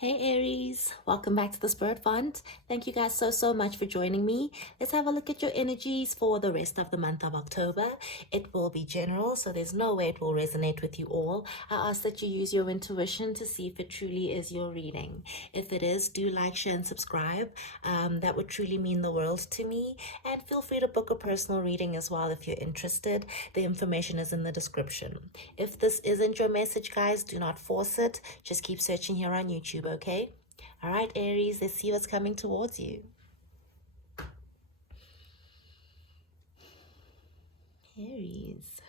Hey Aries, welcome back to the Spirit Font. Thank you guys so much for joining me. Let's have a look at your energies for the rest of the month of October. It will be general, so there's no way it will resonate with you all. I ask that you use your intuition to see if it truly is your reading. If it is, do like, share, and subscribe. That would truly mean the world to me. And feel free to book a personal reading as well if you're interested. The information is in the description. If this isn't your message, guys, do not force it. Just keep searching here on YouTube. Okay, all right, Aries, let's see what's coming towards you. Aries,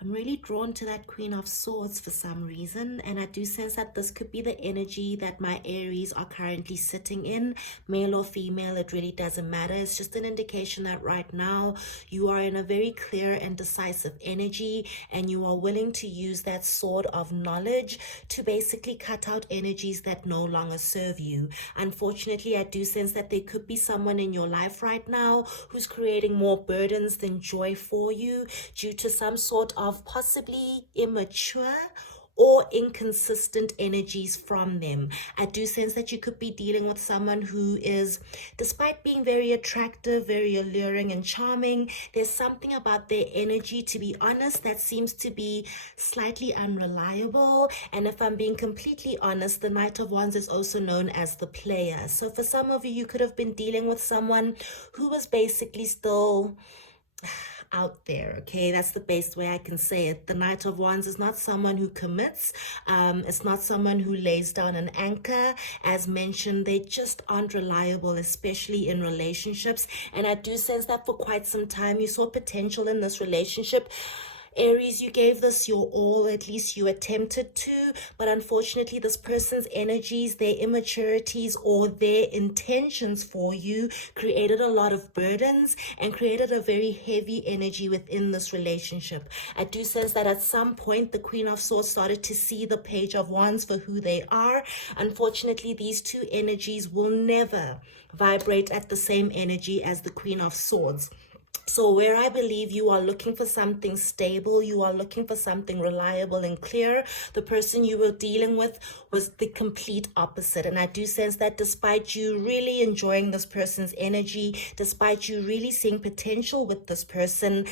I'm really drawn to that Queen of Swords for some reason, and I do sense that this could be the energy that my Aries are currently sitting in, male or female. It really doesn't matter. It's just an indication that right now you are in a very clear and decisive energy, and you are willing to use that sword of knowledge to basically cut out energies that no longer serve you. Unfortunately, I do sense that there could be someone in your life right now who's creating more burdens than joy for you due to some sort of possibly immature or inconsistent energies from them. I do sense that you could be dealing with someone who is, despite being very attractive, very alluring and charming, there's something about their energy, to be honest, that seems to be slightly unreliable. And if I'm being completely honest, the Knight of Wands is also known as the player. So for some of you, you could have been dealing with someone who was basically still out there. Okay, that's the best way I can say it. The Knight of Wands is not someone who commits. It's not someone who lays down an anchor. As mentioned, they just aren't reliable, especially in relationships. And I do sense that for quite some time you saw potential in this relationship. Aries, you gave this your all, at least you attempted to, but unfortunately this person's energies, their immaturities, or their intentions for you created a lot of burdens and created a very heavy energy within this relationship. I do sense that at some point the Queen of Swords started to see the Page of Wands for who they are. Unfortunately, these two energies will never vibrate at the same energy as the Queen of Swords. So where I believe you are looking for something stable, you are looking for something reliable and clear, the person you were dealing with was the complete opposite. And I do sense that despite you really enjoying this person's energy, despite you really seeing potential with this person,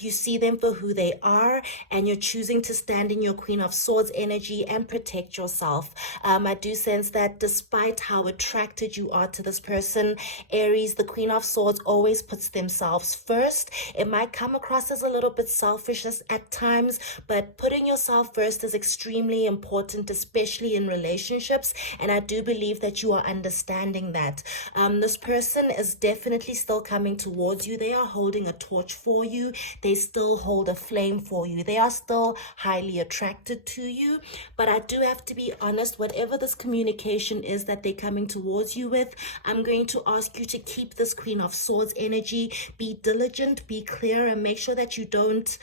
you see them for who they are, and you're choosing to stand in your Queen of Swords energy and protect yourself. I do sense that despite how attracted you are to this person, Aries, the Queen of Swords always puts themselves first. It might come across as a little bit selfish at times, but putting yourself first is extremely important, especially in relationships, and I do believe that you are understanding that. This person is definitely still coming towards you. They are holding a torch for you. They still hold a flame for you. They are still highly attracted to you. But I do have to be honest, whatever this communication is that they're coming towards you with, I'm going to ask you to keep this Queen of Swords energy. Be diligent, be clear, and make sure that you don't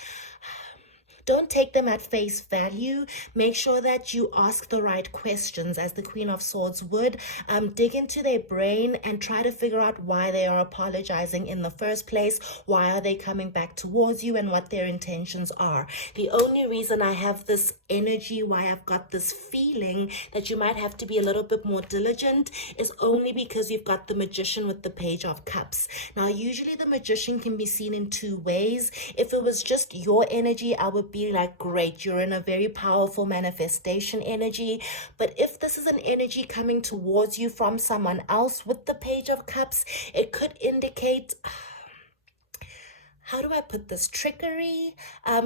take them at face value. Make sure that you ask the right questions, as the Queen of Swords would. Dig into their brain and try to figure out why they are apologizing in the first place. Why are they coming back towards you, and what their intentions are. The only reason I have this energy, why I've got this feeling that you might have to be a little bit more diligent, is only because you've got the Magician with the Page of Cups. Now, usually the Magician can be seen in two ways. If it was just your energy, I would be like, great, you're in a very powerful manifestation energy. But if this is an energy coming towards you from someone else with the Page of Cups, it could indicate, how do I put this, trickery,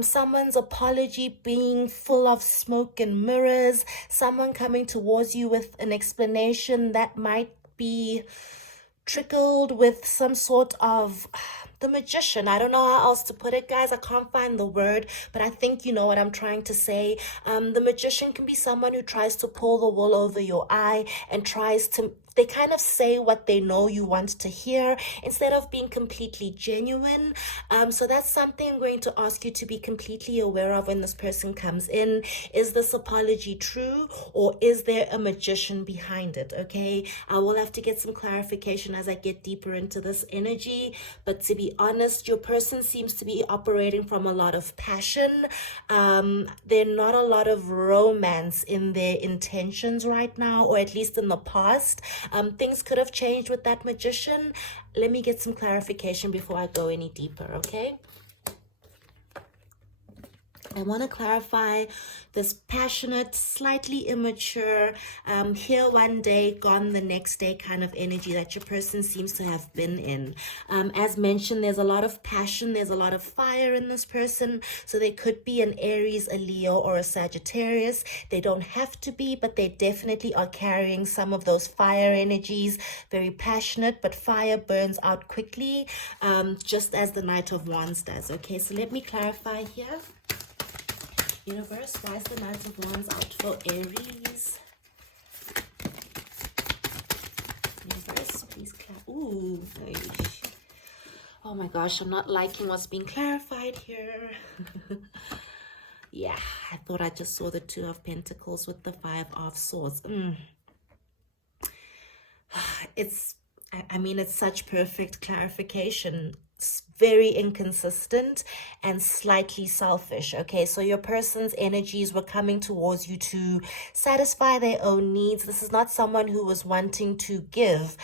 someone's apology being full of smoke and mirrors, someone coming towards you with an explanation that might be trickled with some sort of the Magician. I don't know how else to put it, guys. I can't find the word, but I think you know what I'm trying to say. The Magician can be someone who tries to pull the wool over your eye and tries to they kind of say what they know you want to hear instead of being completely genuine. So that's something I'm going to ask you to be completely aware of when this person comes in. Is this apology true, or is there a magician behind it? Okay, I will have to get some clarification as I get deeper into this energy. But to be honest, your person seems to be operating from a lot of passion. There's not a lot of romance in their intentions right now, or at least in the past. Things could have changed with that magician. Let me get some clarification before I go any deeper, okay? I want to clarify this passionate, slightly immature, here one day, gone the next day kind of energy that your person seems to have been in. As mentioned, there's a lot of passion, there's a lot of fire in this person. So they could be an Aries, a Leo, or a Sagittarius. They don't have to be, but they definitely are carrying some of those fire energies. Very passionate, but fire burns out quickly, just as the Knight of Wands does. Okay, so let me clarify here. Universe, why is the Knight of Wands out for Aries? Universe, please ooh, oh my gosh, I'm not liking what's being clarified here. Yeah, I thought I just saw the Two of Pentacles with the Five of Swords. I mean, it's such perfect clarification. It's very inconsistent and slightly selfish. Okay, so your person's energies were coming towards you to satisfy their own needs. This is not someone who was wanting to give.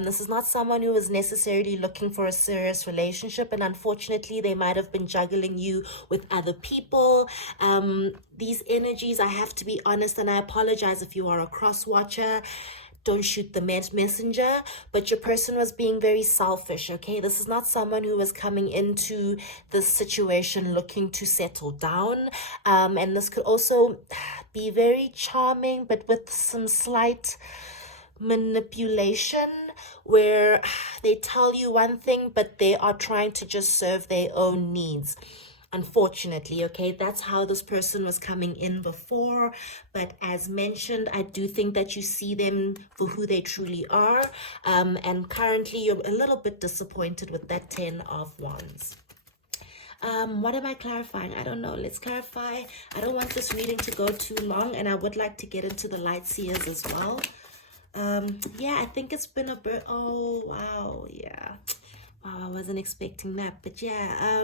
This is not someone who was necessarily looking for a serious relationship, and unfortunately they might have been juggling you with other people. These energies, I have to be honest, and I apologize if you are a cross watcher, don't shoot the messenger, but your person was being very selfish, okay? This is not someone who was coming into this situation looking to settle down. And this could also be very charming, but with some slight manipulation, where they tell you one thing, but they are trying to just serve their own needs. Unfortunately, okay, that's how this person was coming in before. But as mentioned, I do think that you see them for who they truly are. And currently you're a little bit disappointed with that 10 of Wands. What am I clarifying? I don't know. Let's clarify. I don't want this reading to go too long, and I would like to get into the light seers as well. Yeah, I think it's been a bit, oh wow, yeah. Wow, I wasn't expecting that. But yeah,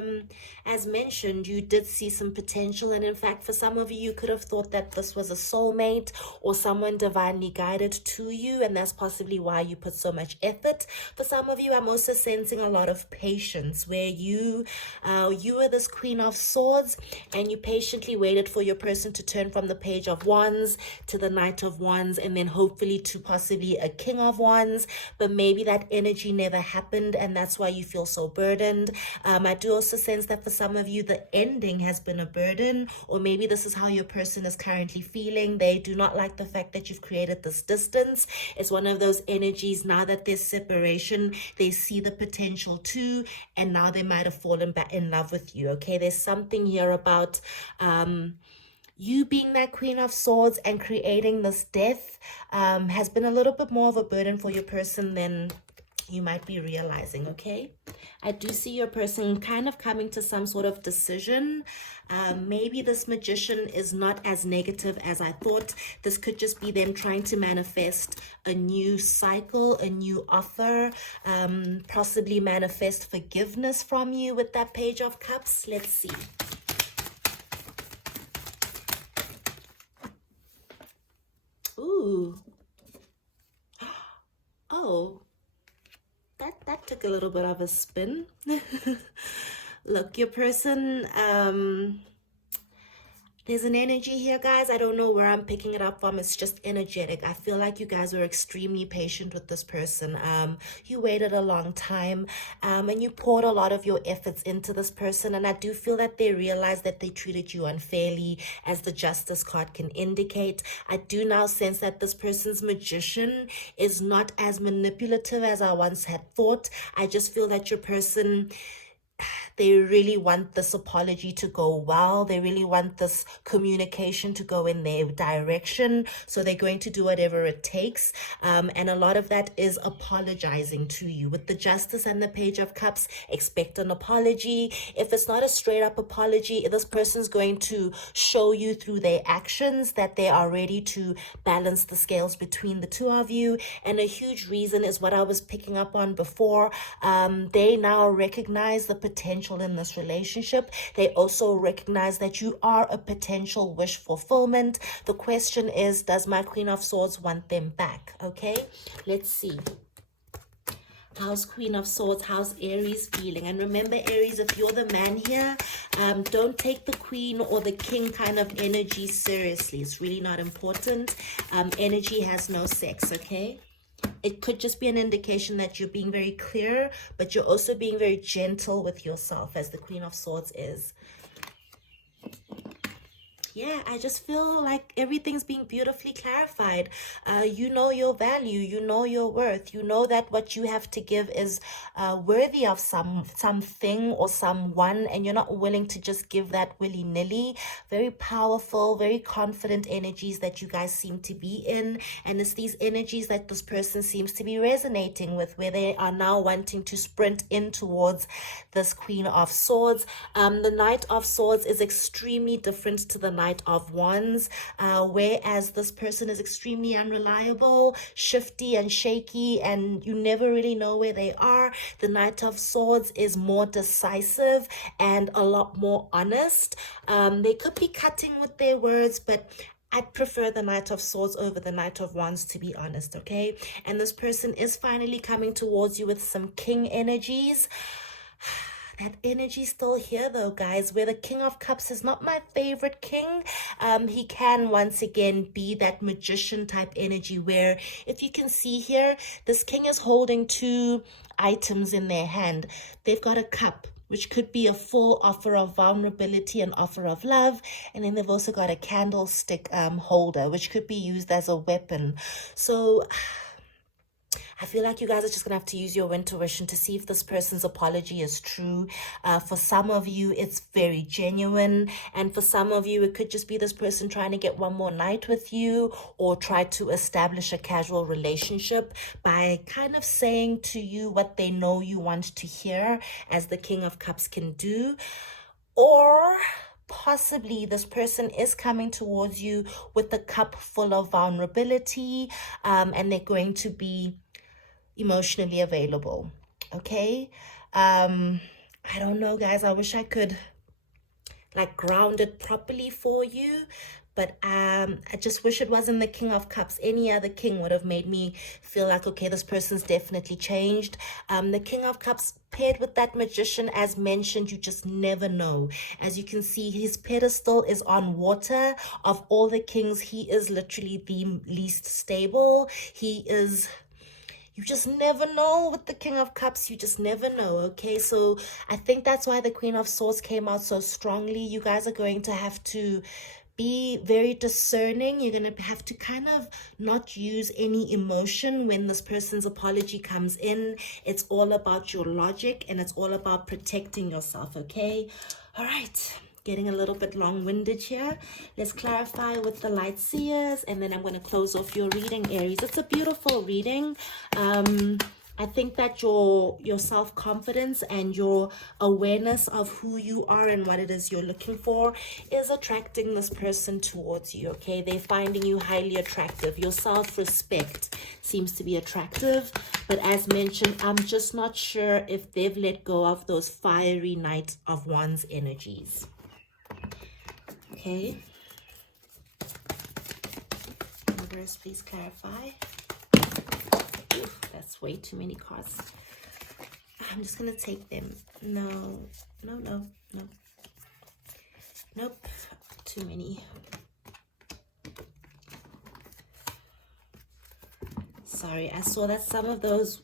as mentioned, you did see some potential. And in fact, for some of you, you could have thought that this was a soulmate or someone divinely guided to you. And that's possibly why you put so much effort. For some of you, I'm also sensing a lot of patience, where you were this Queen of Swords and you patiently waited for your person to turn from the Page of Wands to the Knight of Wands, and then hopefully to possibly a King of Wands. But maybe that energy never happened, and that's why you feel so burdened. I do also sense that for some of you, the ending has been a burden, or maybe this is how your person is currently feeling. They do not like the fact that you've created this distance. It's one of those energies, now that there's separation, they see the potential too, and now they might have fallen back in love with you. Okay, there's something here about you being that Queen of Swords and creating this death has been a little bit more of a burden for your person than you might be realizing. Okay, I do see your person kind of coming to some sort of decision. Maybe this magician is not as negative as I thought. This could just be them trying to manifest a new cycle, a new offer, possibly manifest forgiveness from you with that Page of Cups. Let's see. Ooh. Oh, that took a little bit of a spin. Look, your person, there's an energy here, guys. I don't know where I'm picking it up from. It's just energetic. I feel like you guys were extremely patient with this person. You waited a long time, and you poured a lot of your efforts into this person. And I do feel that they realized that they treated you unfairly, as the Justice card can indicate. I do now sense that this person's magician is not as manipulative as I once had thought. I just feel that your person, They really want this apology to go well. They really want this communication to go in their direction. So they're going to do whatever it takes. And a lot of that is apologizing to you. With the Justice and the Page of Cups, expect an apology. If it's not a straight up apology, this person's going to show you through their actions that they are ready to balance the scales between the two of you. And a huge reason is what I was picking up on before. They now recognize the potential in this relationship. They also recognize that you are a potential wish fulfillment. The question is, does my Queen of Swords want them back? Okay, let's see. How's Queen of Swords? How's Aries feeling? And remember, Aries, if you're the man here, don't take the Queen or the King kind of energy seriously. It's really not important. Energy has no sex, okay? It could just be an indication that you're being very clear, but you're also being very gentle with yourself, as the Queen of Swords is. Yeah, I just feel like everything's being beautifully clarified. You know your value, you know your worth, you know that what you have to give is worthy of something or someone, and you're not willing to just give that willy-nilly. Very powerful, very confident energies that you guys seem to be in, and it's these energies that this person seems to be resonating with, where they are now wanting to sprint in towards this Queen of Swords. The Knight of Swords is extremely different to the Knight of Wands, whereas this person is extremely unreliable, shifty and shaky, and you never really know where they are. The Knight of Swords is more decisive and a lot more honest. They could be cutting with their words, but I'd prefer the Knight of Swords over the Knight of Wands, to be honest, okay? And this person is finally coming towards you with some King energies. That energy still here though, guys, where the King of Cups is not my favorite king. He can once again be that magician type energy, where if you can see here, this king is holding two items in their hand. They've got a cup, which could be a full offer of vulnerability and offer of love. And then they've also got a candlestick holder, which could be used as a weapon. So I feel like you guys are just going to have to use your intuition to see if this person's apology is true. For some of you, it's very genuine. And for some of you, it could just be this person trying to get one more night with you, or try to establish a casual relationship by kind of saying to you what they know you want to hear, as the King of Cups can do. Or possibly this person is coming towards you with a cup full of vulnerability, and they're going to be emotionally available. Okay, I don't know, guys. I wish I could like ground it properly for you, but I just wish it wasn't the King of Cups. Any other king would have made me feel like, okay, this person's definitely changed. The King of Cups paired with that magician, as mentioned, you just never know. As you can see, his pedestal is on water. Of all the kings, he is literally the least stable. He is, you just never know with the King of Cups. You just never know, okay? So I think that's why the Queen of Swords came out so strongly. You guys are going to have to be very discerning. You're going to have to kind of not use any emotion when this person's apology comes in. It's all about your logic, and it's all about protecting yourself, okay? All right. Getting a little bit long-winded here. Let's clarify with the light seers, and then I'm going to close off your reading, Aries. It's a beautiful reading. I think that your self-confidence and your awareness of who you are and what it is you're looking for is attracting this person towards you, okay? They're finding you highly attractive. Your self-respect seems to be attractive, but as mentioned, I'm just not sure if they've let go of those fiery Knight of Wands energies. Okay. Universe, please clarify. Oof, that's way too many cards. I'm just gonna take them. No. Nope. Too many. Sorry, I saw that some of those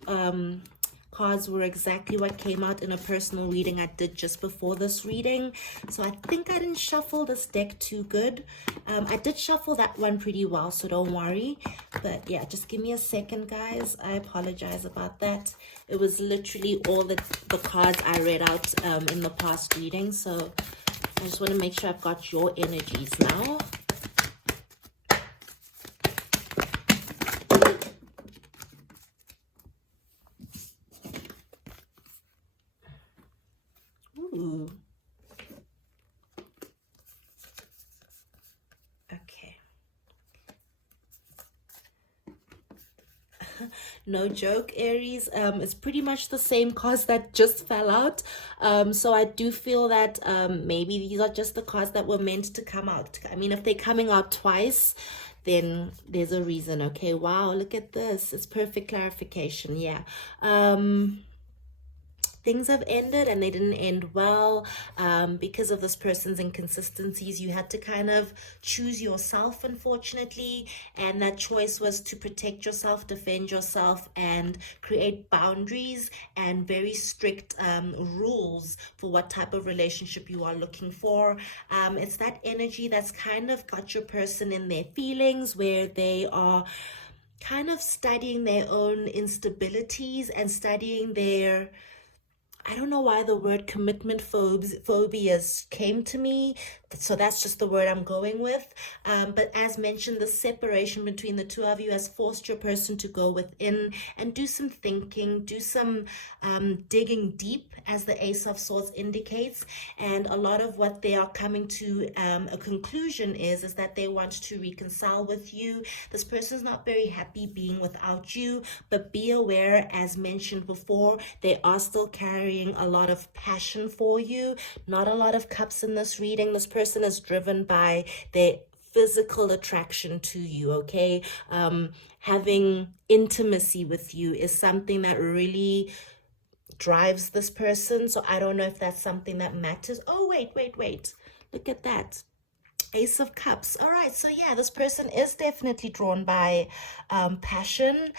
cards were exactly what came out in a personal reading I did just before this reading. So I think I didn't shuffle this deck too good. I did shuffle that one pretty well, so don't worry. But yeah, just give me a second, guys. I apologize about that. It was literally all the cards I read out in the past reading. So I just want to make sure I've got your energies now. Ooh. Okay. No joke, Aries. It's pretty much the same cards that just fell out. So I do feel that maybe these are just the cards that were meant to come out. I mean, if they're coming out twice, then there's a reason. Okay, wow, look at this. It's perfect clarification. Yeah. Things have ended and they didn't end well because of this person's inconsistencies. You had to kind of choose yourself, unfortunately, and that choice was to protect yourself, defend yourself, and create boundaries and very strict rules for what type of relationship you are looking for. It's that energy that's kind of got your person in their feelings, where they are kind of studying their own instabilities and studying their, I don't know why the word commitment phobias came to me, so that's just the word I'm going with. But as mentioned, the separation between the two of you has forced your person to go within and do some thinking, do some digging deep, as the Ace of Swords indicates. And a lot of what they are coming to a conclusion is that they want to reconcile with you. This person's not very happy being without you, but be aware, as mentioned before, they are still carrying a lot of passion for you. Not a lot of cups in this reading. This person is driven by their physical attraction to you, okay? Having intimacy with you is something that really drives this person. So I don't know if that's something that matters. Oh, wait. Look at that. Ace of Cups. All right, so yeah, this person is definitely drawn by passion,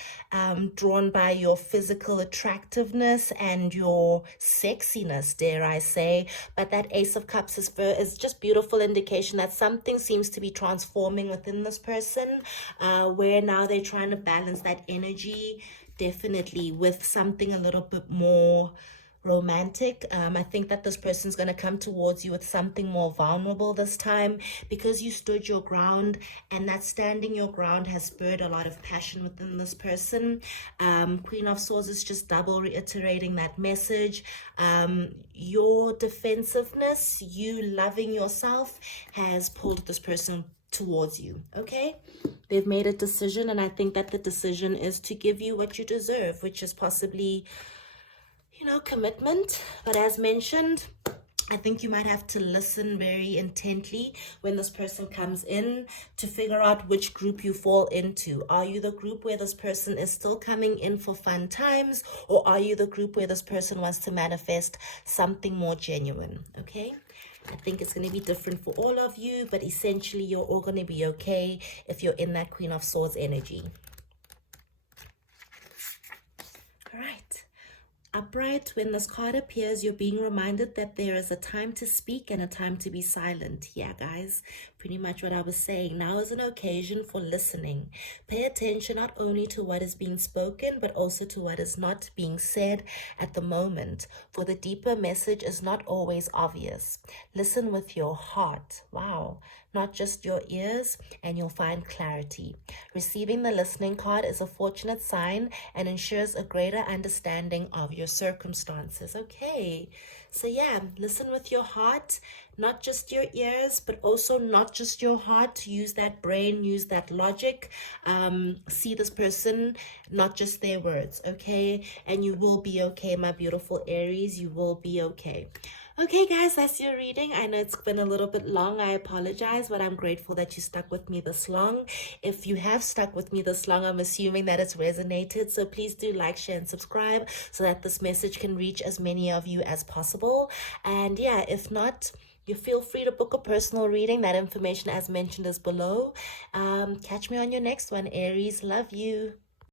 drawn by your physical attractiveness and your sexiness, dare I say. But that Ace of Cups is just beautiful indication that something seems to be transforming within this person, where now they're trying to balance that energy, definitely, with something a little bit more romantic. I think that this person's going to come towards you with something more vulnerable this time, because you stood your ground, and that standing your ground has spurred a lot of passion within this person. Queen of Swords is just double reiterating that message. Your defensiveness, you loving yourself, has pulled this person towards you. Okay, they've made a decision, and I think that the decision is to give you what you deserve, which is possibly, you know, commitment. But as mentioned, I think you might have to listen very intently when this person comes in to figure out which group you fall into. Are you the group where this person is still coming in for fun times, or are you the group where this person wants to manifest something more genuine? Okay, I think it's going to be different for all of you, but essentially you're all going to be okay if you're in that Queen of Swords energy. All right. Upright, when this card appears, you're being reminded that there is a time to speak and a time to be silent. Yeah, guys, pretty much what I was saying. Now is an occasion for listening. Pay attention not only to what is being spoken, but also to what is not being said at the moment, for the deeper message is not always obvious. Listen with your heart. Wow. Not just your ears, and you'll find clarity. Receiving the listening card is a fortunate sign and ensures a greater understanding of your circumstances. Okay, so yeah, listen with your heart, not just your ears, but also not just your heart. Use that brain, use that logic. See this person, not just their words, okay? And you will be okay, my beautiful Aries. You will be okay. Okay, guys, that's your reading. I know it's been a little bit long. I apologize, but I'm grateful that you stuck with me this long. If you have stuck with me this long, I'm assuming that it's resonated. So please do like, share, and subscribe so that this message can reach as many of you as possible. And yeah, if not, you feel free to book a personal reading. That information, as mentioned, is below. Catch me on your next one, Aries. Love you.